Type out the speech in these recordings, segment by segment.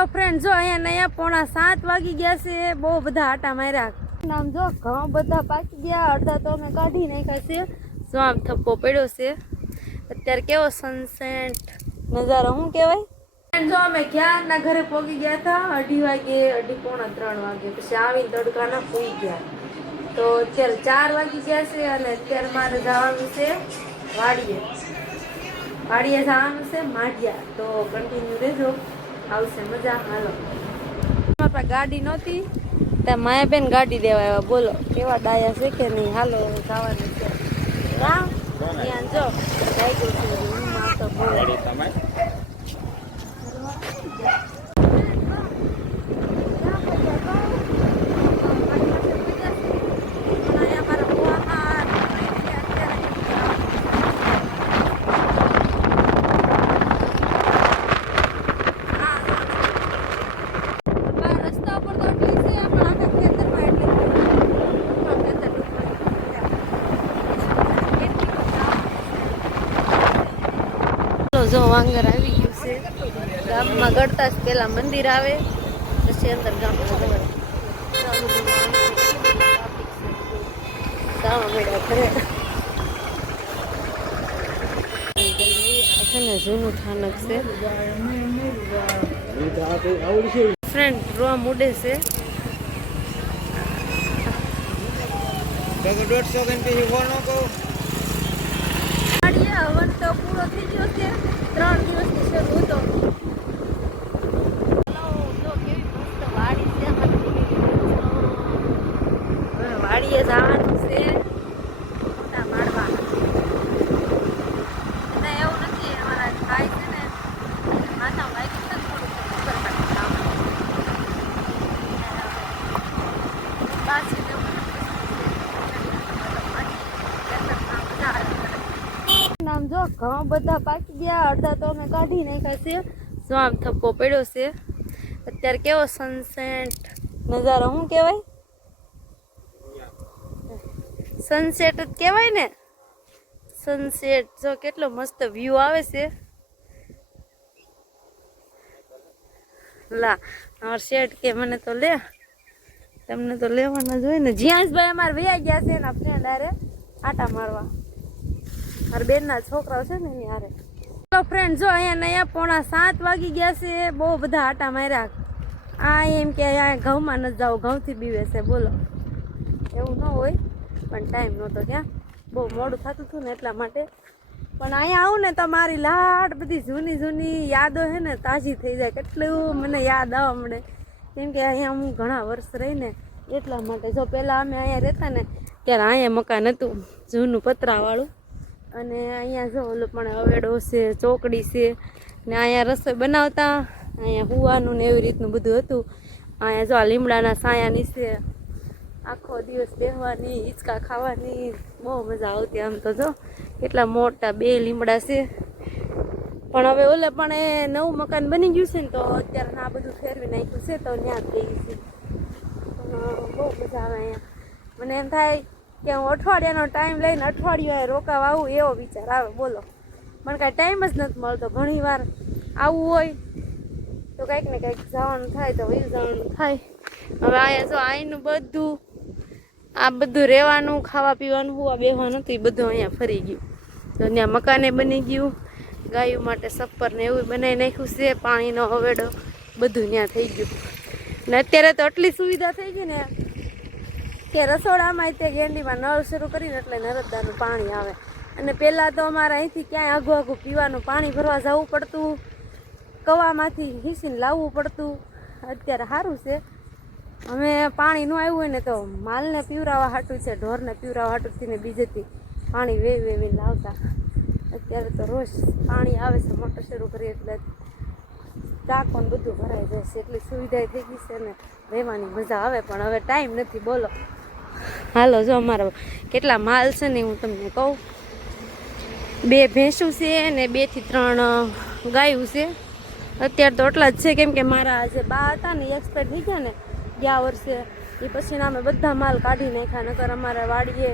તો ફ્રેન્ડ જો અહીંયા પોણા 7 વાગી ગયા છે, બહુ બધા આટા માર્યા। આમ જો ઘઉં બધા પાકી ગયા, અડધા તો અમે કાઢી નાખ્યા છે। જો આમ થપ્પો પડ્યો છે। અત્યારે કેવો સનસેટ નજારો શું કહેવાય। જો અમે ક્યારના ઘરે પહોંચી ગયા હતા 2:30 વાગે, 2:30 પોણા 3 વાગે, પછી આવીને તડકાના સૂઈ ગયા। તો અત્યારે 4 વાગી ગયા છે અને અત્યારે મારે જવાનું છે વાડીએ જવાનું છે માઢિયા। તો કન્ટિન્યુ રહેજો, આવશે મજા। હાલો, અમારા પાસે ગાડી નહોતી ત્યાં માયાબેન ગાડી દેવા આવ્યા। બોલો કેવા ડાયા છે કે નહીં। હાલો જવાનું છે ત્યાં જો ગાઈ તો જો વાંગર આવી ગયું છે। ગામમાં ગળતા જ પેલા મંદિર આવે, પછી અંદર ગામમાં જવાય। છે ને જૂનું થાનક છે ફ્રેન્ડ, રોમ ઉડે છે। 150 ઘંટી ફોન કહું હવન તો પૂરો થઈ ગયો છે, 3 દિવસથી શરૂ હતો। વાડીએ જવાનું છે મોટા માળવા, અને એવું નથી અમારા ભાઈ છે ને માથા વાગી છે થોડું આમ જો ઘઉં બધા પાકી ગયા, અડધા તો અમે કાઢી નાખ્યા છે। જો આમ થપ્પો પડ્યો છે। અત્યારે કેવો સનસેટ નજારો શું કહેવાય, સનસેટ જ કહેવાય ને। સનસેટ જો કેટલો મસ્ત વ્યૂ આવે છે। લા અમાર શેઠ કે મને તો લે, તમને તો લેવાના જ હોય ને। જીયાંશભાઈ અમારે વયા ગયા છે એના ફ્રેન્ડ હારે આટા મારવા, મારા બેનના છોકરાઓ છે ને એની હારે। તો ફ્રેન્ડ જો અહીંયા પોણા 7 વાગી ગયા છે, બહુ બધા આટા માર્યા। આ એમ કે અહીંયા ઘઉંમાં ન જાવ, ઘઉંથી બીવે છે। બોલો એવું ન હોય, પણ ટાઈમ નહોતો ક્યાં, બહુ મોડું થતું હતું ને એટલા માટે। પણ અહીંયા આવું ને તો મારી લાડ બધી જૂની જૂની યાદો છે ને તાજી થઈ જાય। કેટલું મને યાદ આવવા મળે, કેમ કે અહીંયા હું ઘણા વર્ષ રહીને એટલા માટે। જો પહેલાં અમે અહીંયા રહેતા ને ત્યારે અહીંયા મકાન હતું જૂનું પતરાવાળું, અને અહીંયા જો ઓલું પણ હવેડો છે, ચોકડી છે ને અહીંયા રસોઈ બનાવતા, અહીંયા હુવાનું ને એવી રીતનું બધું હતું। અહીંયા જો આ લીમડાના સાયા નીચે આખો દિવસ બેસવાની, હિંચકા ખાવાની, બહુ મજા આવતી। આમ તો જો કેટલા મોટા 2 લીમડા છે, પણ હવે ઓલે પણ એ નવું મકાન બની ગયું છે ને તો અત્યારે આ બધું ફેરવી નાખ્યું છે, તો ત્યાં જ ગઈ છે। બહુ મજા આવે અહીંયા। મને એમ થાય કે હું અઠવાડિયાનો ટાઈમ લઈને અઠવાડિયું રોકાવા આવું, એવો વિચાર આવે। બોલો મને કાંઈ ટાઈમ જ નથી મળતો, ઘણી વાર આવવું હોય તો કંઈક ને કંઈક જવાનું થાય, તો વયું જવાનું થાય। હવે અહીંયા જો અહીંનું બધું આ બધું રહેવાનું, ખાવા પીવાનું, હુવા બેહવાનું હતું, એ બધું અહીંયા ફરી ગયું। તો ત્યાં મકાને બની ગયું, ગાયો માટે સપ્પર ને એવું બનાવી નાખ્યું છે, પાણીનો હવેડો બધું ત્યાં થઈ ગયું। ને અત્યારે તો આટલી સુવિધા થઈ ગઈ ને કે રસોડામાં તે ગેંડીમાં નળ શરૂ કરીને એટલે નર્મદાનું પાણી આવે। અને પહેલાં તો અમારે અહીંથી ક્યાંય આઘું આઘું પીવાનું પાણી ભરવા જવું પડતું, કવામાંથી હિંચીને લાવવું પડતું। અત્યારે સારું છે, અમે પાણી ન આવ્યું હોય ને તો માલને પીવરાવા હાટું છે, ઢોરને પીવરાવા હાટુંથી ને બીજેથી પાણી વેવીને લાવતા। અત્યારે તો રોજ પાણી આવે છે, મોટર શરૂ કરી એટલે ટાંકો ને બધું ભરાઈ જાય છે, એટલી સુવિધા થઈ ગઈ છે ને રહેવાની મજા આવે। પણ હવે ટાઈમ નથી। બોલો હાલો જો અમારા કેટલા માલ છે ને હું તમને કહું। 2 ભેંસું છે ને 2 થી 3 ગાયું છે। અત્યારે તો એટલા જ છે, કેમ કે મારા જે બા હતા ને એક્સપાયર થઈ ગયા ને ગયા વર્ષે, એ પછીના અમે બધા માલ કાઢી નાખ્યા। નકર અમારા વાડીએ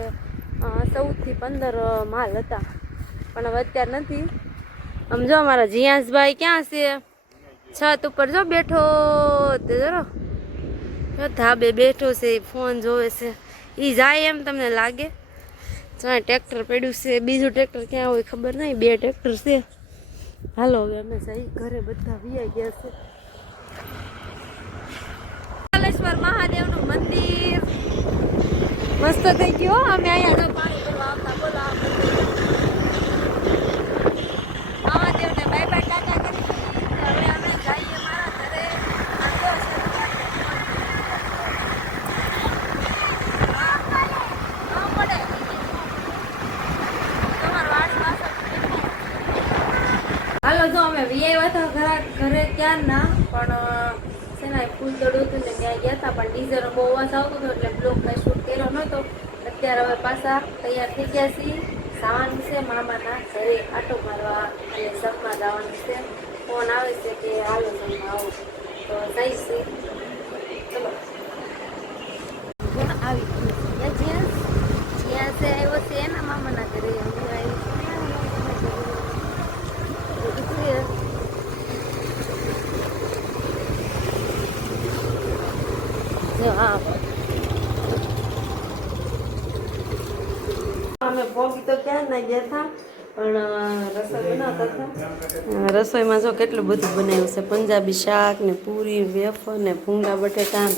14 થી 15 માલ હતા, પણ હવે અત્યારે નથી। આમ જો અમારા જીયાસભાઈ ક્યાં છે, છત ઉપર જો બેઠો તે જરો ધાબે બેઠો છે ફોન જોવે છે એ જાય એમ તમને લાગે ત્યાં ટ્રેક્ટર પડ્યું છે બીજું ટ્રેક્ટર ક્યાં હોય ખબર નહીં 2 ટ્રેક્ટર છે હાલો હવે અમે જઈ ઘરે બધા વિયા ગયા છે કાલેશ્વર મહાદેવનું મંદિર મસ્ત થઈ ગયું અમે અહીંયા જો પાણી ભરવા આવતા બોલો આ મહાદેવને બાય બાય ટાટા કરી હવે અમે જઈએ મારા ઘરે હાલો જો અમે વીઆઈ હતા ઘરે ક્યાં ના પણ છે ને ફૂલ દડું હતું ને ત્યાં ગયા હતા પણ ડીઝલનો બહુ અવાજ આવતો હતો એટલે બ્લોક કાંઈ શૂટ કર્યો નહોતો અત્યારે હવે પાછા તૈયાર થઈ ગયા છીએ જવાનું છે મામાના ઘરે આટો મારવા અને જમવા જવાનું છે ફોન આવે છે કે હાલો જમવા આવો તો જઈશી ચલો આવી ગયું જ્યાં છે આવ્યો છે એના મામાના ઘરે હું આવી અમે પોગી તો ક્યાં ના ગયા હતા પણ રસોઈ બનાવતા હતા રસોઈમાં જો કેટલું બધું બનાવ્યું છે પંજાબી શાક ને પૂરી વેફર ને ભૂંગળા બટેટા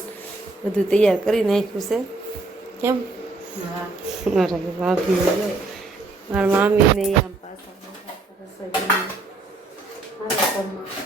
બધું તૈયાર કરી નાખ્યું છે કેમ મારા ભાભી મારા મામી ને આમ પાછા રસોઈ બનાવી